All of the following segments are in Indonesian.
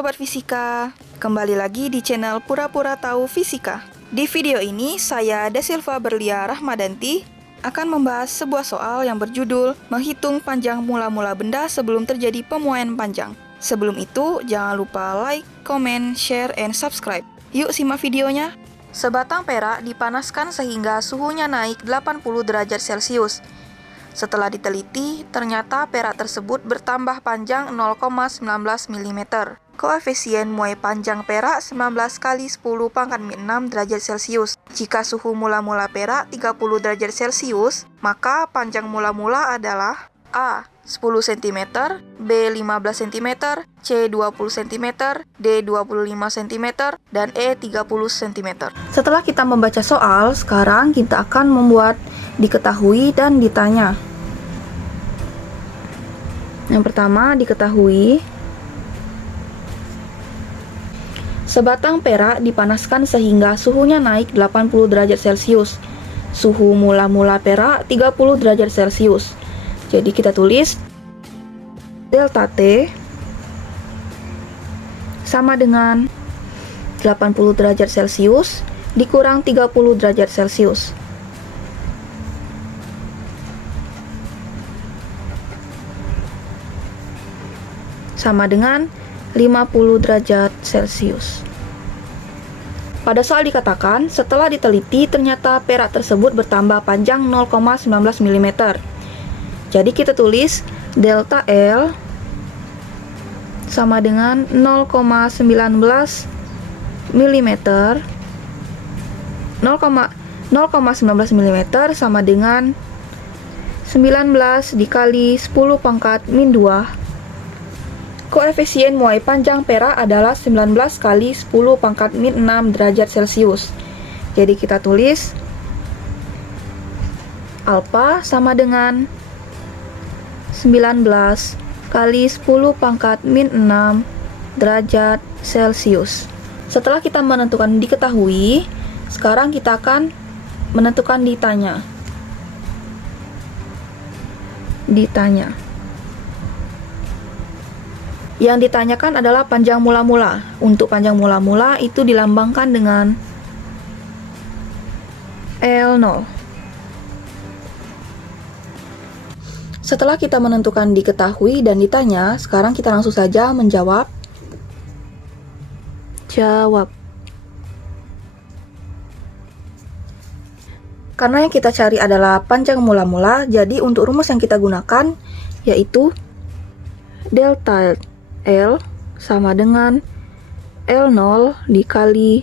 Sobat Fisika, kembali lagi di channel Pura-Pura Tahu Fisika. Di video ini, saya Dasilva Berlia Rahmadanti akan membahas sebuah soal yang berjudul menghitung panjang mula-mula benda sebelum terjadi pemuaian panjang. Sebelum itu, jangan lupa like, comment, share, and subscribe. Yuk simak videonya. Sebatang perak dipanaskan sehingga suhunya naik 80 derajat Celcius. Setelah diteliti, ternyata perak tersebut bertambah panjang 0,19 mm. Koefisien muai panjang perak 19 kali 10 pangkat min 6 derajat Celcius. Jika suhu mula-mula perak 30 derajat Celcius, maka panjang mula-mula adalah A. 10 cm, B. 15 cm, C. 20 cm, D. 25 cm, dan E. 30 cm. Setelah kita membaca soal, sekarang kita akan membuat diketahui dan ditanya. Yang pertama, diketahui sebatang perak dipanaskan sehingga suhunya naik 80 derajat Celcius. Suhu mula-mula perak 30 derajat Celcius. Jadi kita tulis delta T sama dengan 80 derajat Celcius dikurang 30 derajat Celcius. Sama dengan 50 derajat Celcius. Pada soal dikatakan, setelah diteliti ternyata perak tersebut bertambah panjang 0,19 mm. Jadi kita tulis delta L sama dengan 0,19 mm. 0,19 mm sama dengan 19 dikali 10 pangkat min 2. Koefisien muai panjang perak adalah 19 kali 10 pangkat min 6 derajat Celcius. Jadi kita tulis alpha sama dengan 19 kali 10 pangkat min 6 derajat Celcius. Setelah kita menentukan diketahui, sekarang kita akan menentukan ditanya. Yang ditanyakan adalah panjang mula-mula. Untuk panjang mula-mula itu dilambangkan dengan L0. Setelah kita menentukan diketahui dan ditanya, sekarang kita langsung saja menjawab. Karena yang kita cari adalah panjang mula-mula, jadi untuk rumus yang kita gunakan yaitu delta L sama dengan L0 dikali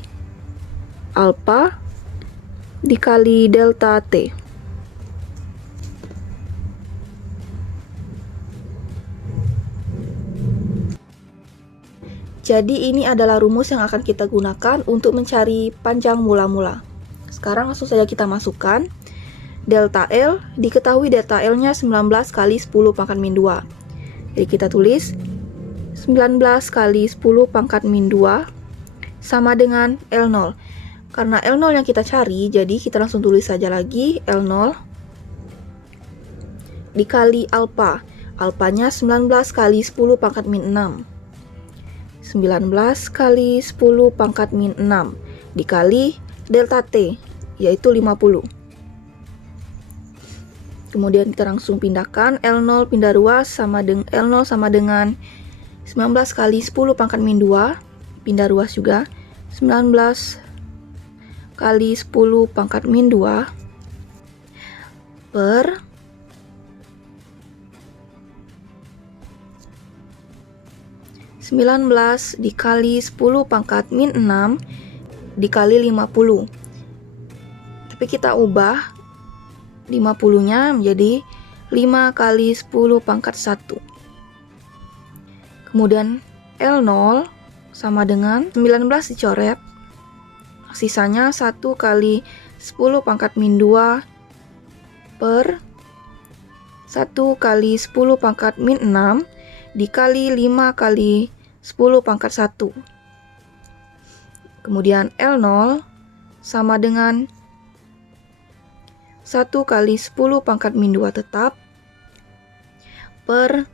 alpha dikali delta T. Jadi ini adalah rumus yang akan kita gunakan untuk mencari panjang mula-mula. Sekarang langsung saja kita masukkan. Delta L, diketahui delta L-nya 19 kali 10 pangkat min 2. Jadi kita tulis 19 kali 10 pangkat min 2 sama dengan L0. Karena L0 yang kita cari, jadi kita langsung tulis saja lagi L0 dikali alpha. Alpanya 19 kali 10 pangkat min 6. 19 kali 10 pangkat min 6 dikali delta T, yaitu 50. Kemudian kita langsung pindahkan L0 pindah ruas sama dengan L0 sama dengan 19 kali 10 pangkat min 2, pindah ruas juga, 19 kali 10 pangkat min 2 per 19 dikali 10 pangkat min 6 dikali 50. Tapi kita ubah 50-nya menjadi 5 kali 10 pangkat 1. Kemudian L0 sama dengan 19 dicoret. Sisanya 1 kali 10 pangkat min 2 per 1 kali 10 pangkat min 6 dikali 5 kali 10 pangkat 1. Kemudian L0 sama dengan 1 kali 10 pangkat min 2 tetap per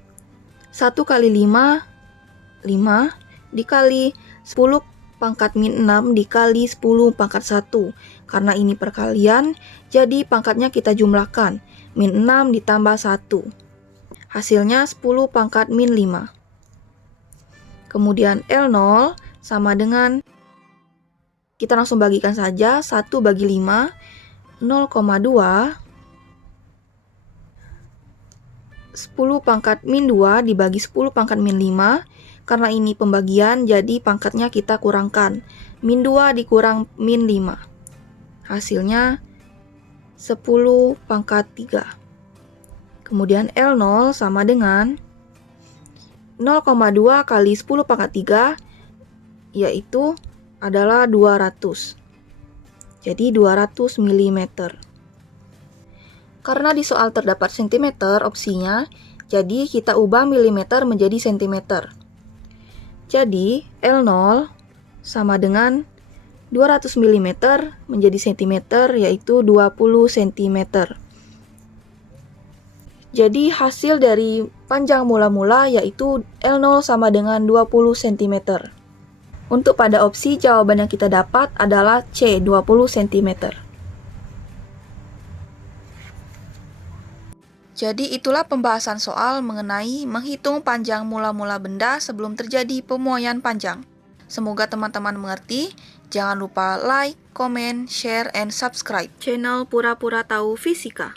1 kali 5, 5 dikali 10 pangkat min 6 dikali 10 pangkat 1. Karena ini perkalian, jadi pangkatnya kita jumlahkan. Min 6 ditambah 1. Hasilnya 10 pangkat min 5. Kemudian L0 sama dengan, kita langsung bagikan saja, 1 bagi 5, 0,2. 10 pangkat min 2 dibagi 10 pangkat min 5. Karena ini pembagian, jadi pangkatnya kita kurangkan. Min 2 dikurang min 5. Hasilnya 10 pangkat 3. Kemudian L0 sama dengan 0,2 kali 10 pangkat 3, yaitu adalah 200. Jadi 200 mm. Karena di soal terdapat cm opsinya, jadi kita ubah mm menjadi cm. Jadi L0 sama dengan 200 mm menjadi cm, yaitu 20 cm. Jadi hasil dari panjang mula-mula yaitu L0 sama dengan 20 cm. Untuk pada opsi, jawaban yang kita dapat adalah C, 20 cm. Jadi itulah pembahasan soal mengenai menghitung panjang mula-mula benda sebelum terjadi pemuaian panjang. Semoga teman-teman mengerti. Jangan lupa like, comment, share, and subscribe channel Pura-Pura Tahu Fisika.